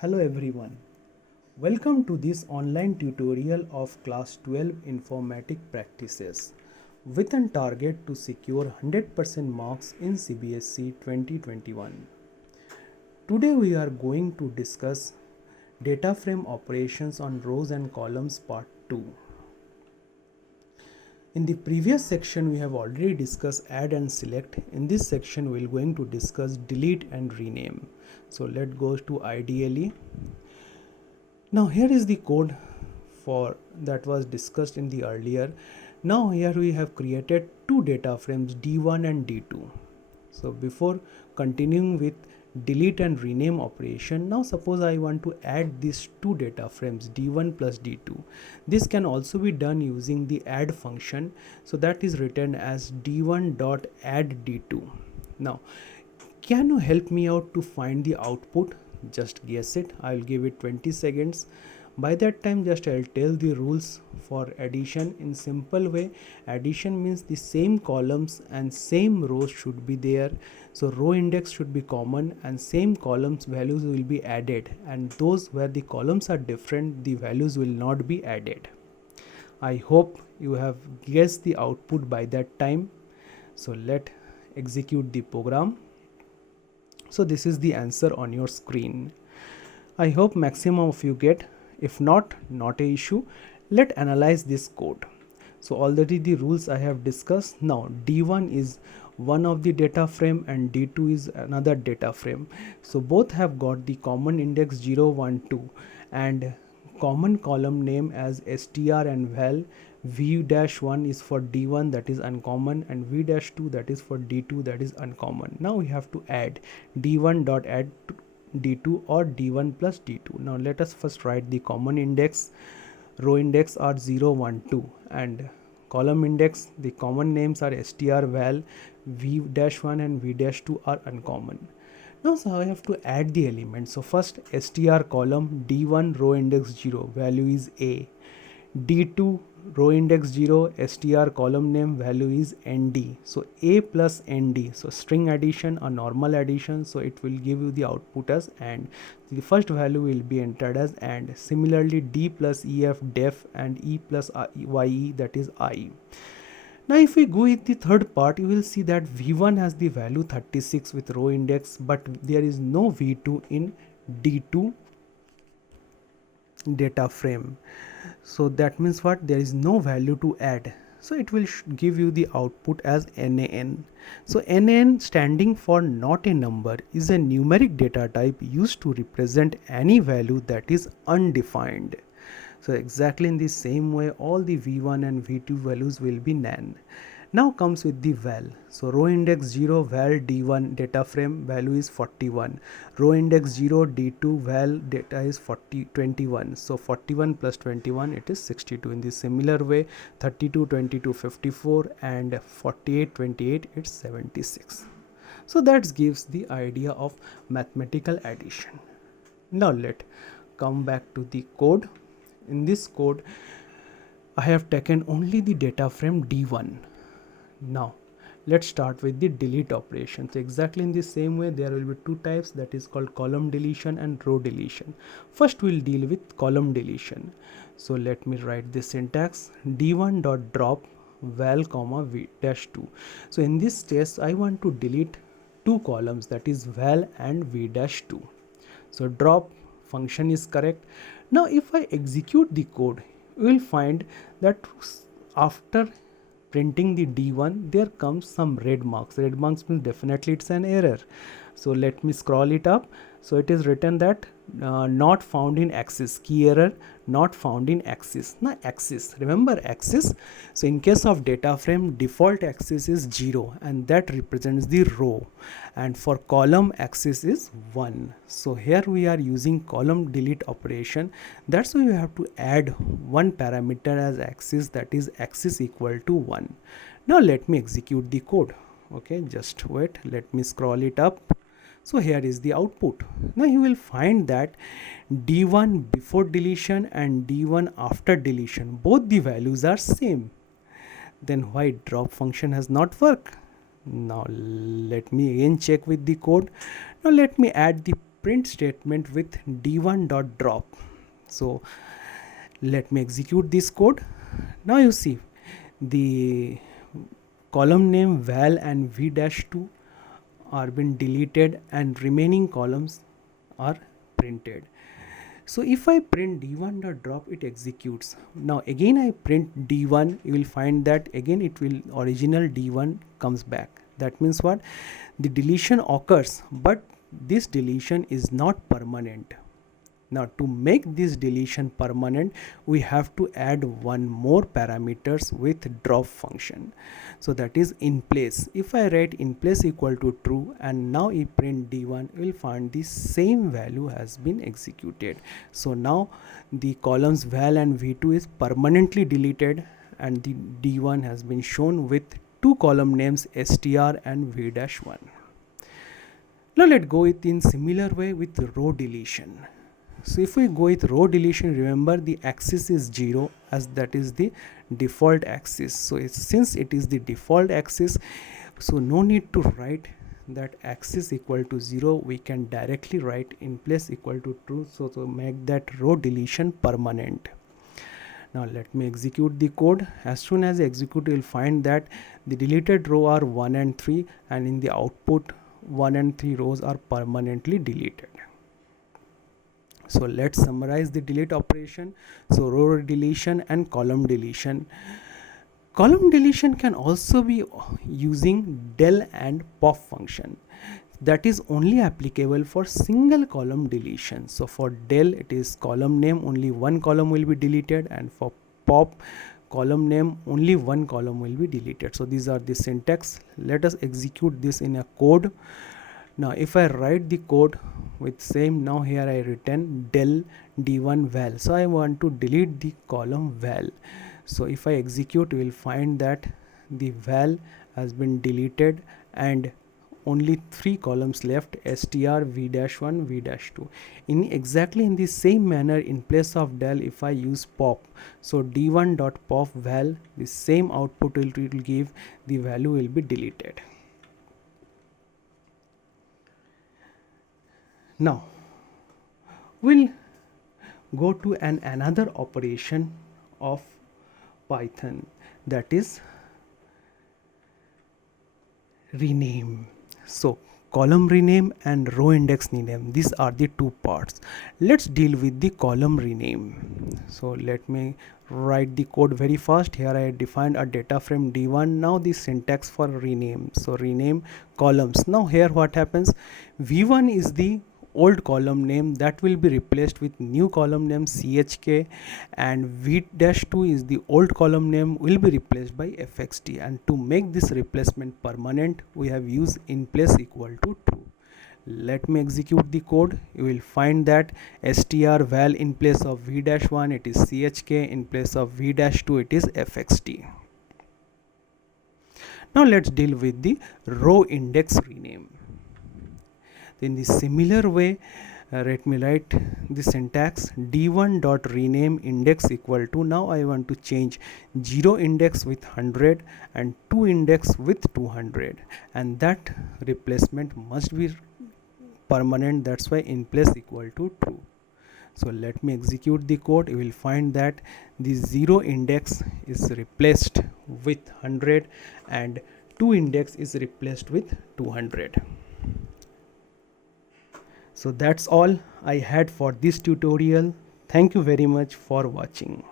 Hello everyone. Welcome to this online tutorial of class 12 informatic practices with a target to secure 100% marks in CBSE 2021. Today we are going to discuss data frame operations on rows and columns part 2. In the previous section we have already discussed add and select. In this section we are going to discuss delete and rename. So let's go to IDLE. Now here is the code for that was discussed in the earlier. Now here we have created two data frames D1 and D2. So before continuing with delete and rename operation, now suppose I want to add these two data frames D1 plus D2. This can also be done using the add function. So that is written as D1 dot add D2. Now can you help me out to find the output? Just guess it. I'll give it 20 seconds. By that time just I'll tell the rules for addition in simple way. Addition means the same columns and same rows should be there. So row index should be common and same columns values will be added, and those where the columns are different the values will not be added. I hope you have guessed the output by that time. So let execute the program. So this is the answer on your screen. I hope maximum of you get. If not a issue. Let's analyze this code. So already the rules I have discussed. Now D1 is one of the data frame and D2 is another data frame. So both have got the common index 0, 1, 2 and common column name as str and val. V-1 is for D1, that is uncommon, and V-2 that is for D2, that is uncommon. Now we have to add D1 dot add D2 or D1 plus D2. Now let us first write the common index. Row index are 0, 1, 2 and column index, the common names are str, val, V-1 and V-2 are uncommon. Now so I have to add the elements. So first str column D1 row index 0 value is A. D2 row index 0 str column name value is nd. So A plus nd, so string addition or normal addition, so it will give you the output as and. The first value will be entered as and. Similarly D plus ef def and E plus ye, that is I. Now if we go with the third part, you will see that V1 has the value 36 with row index, but there is no V2 in D2 data frame. So that means what? There is no value to add. So it will give you the output as NaN. So NaN, standing for not a number, is a numeric data type used to represent any value that is undefined. So exactly in the same way all the V1 and V2 values will be NaN. Now comes with the val. So row index 0 val D1 data frame value is 41. Row index 0 D2 val data is 21. So 41 plus 21 it is 62. In the similar way 32 22 54 and 48 28 it's 76. So that gives the idea of mathematical addition. Now let come back to the code. In this code I have taken only the data frame D1. Now let's start with the delete operation. So exactly in the same way there will be two types, that is called column deletion and row deletion. First we'll deal with column deletion. So let me write the syntax D1 dot drop val comma V-2. So in this case I want to delete two columns, that is val and V-2. So drop function is correct. Now if I execute the code, you will find that after printing the D1 there comes some red marks. Red marks means definitely it's an error. So let me scroll it up. So it is written that not found in axis, key error, not found in axis. Now axis, remember axis. So in case of data frame default axis is 0 and that represents the row, and for column axis is 1. So here we are using column delete operation. That's why you have to add one parameter as axis, that is axis equal to 1. Now let me execute the code. Okay, just wait, let me scroll it up. So here is the output. Now you will find that D1 before deletion and D1 after deletion, both the values are same. Then why drop function has not worked? Now let me again check with the code. Now let me add the print statement with d1 dot drop. So let me execute this code. Now you see the column name val and v-2 are been deleted and remaining columns are printed. So if I print d1 dot drop, it executes. Now again I print d1, you will find that again it will original d1 comes back. That means what? The deletion occurs, but this deletion is not permanent. Now to make this deletion permanent, we have to add one more parameters with drop function. So that is in place. If I write in place equal to true and now I print d1, we will find the same value has been executed. So now the columns val and v2 is permanently deleted and the d1 has been shown with two column names str and v-1. Now let's go it in similar way with row deletion. So if we go with row deletion, remember the axis is 0 as that is the default axis. So since it is the default axis, so no need to write that axis equal to 0. We can directly write in place equal to true, so to make that row deletion permanent. Now let me execute the code. As soon as I execute, you will find that the deleted row are 1 and 3 and in the output 1 and 3 rows are permanently deleted. So let's summarize the delete operation. So row deletion and column deletion. Column deletion can also be using del and pop function. That is only applicable for single column deletion. So for del it is column name, only one column will be deleted, and for pop column name only one column will be deleted. So these are the syntax. Let us execute this in a code. Now if I write the code with same, now here I written del d1 val. So I want to delete the column val. So if I execute, you will find that the val has been deleted and only 3 columns left, str, v-1, v-2. In exactly in the same manner, in place of del, if I use pop, so d1 dot pop val, the same output it will give, the value will be deleted. Now we'll go to another operation of Python, that is rename. So column rename and row index rename, these are the two parts. Let's deal with the column rename. So let me write the code very fast. Here I defined a data frame d1. Now the syntax for rename. So rename columns. Now here what happens, v1 is the old column name that will be replaced with new column name chk, and v-2 is the old column name will be replaced by fxt, and to make this replacement permanent we have used in place equal to true. Let me execute the code. You will find that str val in place of v-1 it is chk, in place of v-2 it is fxt. Now let's deal with the row index rename. In the similar way, let me write the syntax d1 dot rename index equal to, now I want to change 0 index with 100 and 2 index with 200, and that replacement must be permanent. That's why in place equal to true. So let me execute the code. You will find that the 0 index is replaced with 100 and 2 index is replaced with 200. So that's all I had for this tutorial. Thank you very much for watching.